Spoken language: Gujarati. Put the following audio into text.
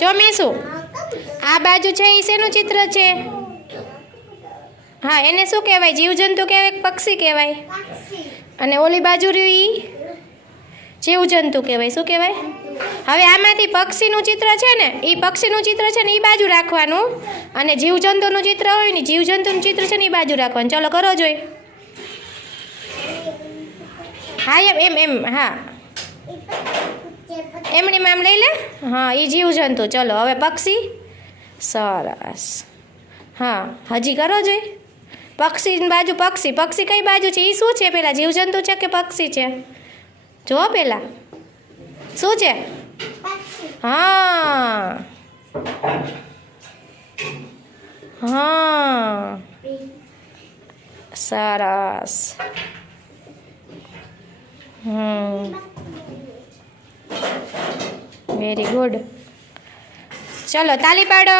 ચોમીસું આ બાજુ છે એ શેનું ચિત્ર છે? હા, એને શું કહેવાય? જીવજંતુ કહેવાય કે પક્ષી કહેવાય? અને ઓલી બાજુ રહ્યું ઈ જીવજંતુ કહેવાય. શું કહેવાય? હવે આમાંથી પક્ષીનું ચિત્ર છે ને, એ પક્ષીનું ચિત્ર છે ને એ બાજુ રાખવાનું, અને જીવજંતુનું ચિત્ર હોય ને, જીવજંતુનું ચિત્ર છે ને એ બાજુ રાખવાનું. ચાલો કરો જોઈ. હા, એમ એમ હા, એમની આમ લઈ લે. હા, એ જીવજંતુ. ચલો હવે પક્ષી. સરસ. હા, હજી કરો જોઈ. પક્ષી બાજુ પક્ષી. પક્ષી કઈ બાજુ છે? એ શું છે પેલા? જીવજંતુ છે કે પક્ષી છે? જો પેલા શું છે? હા હા, સરસ. Very good. ચલો તાલી પાડો.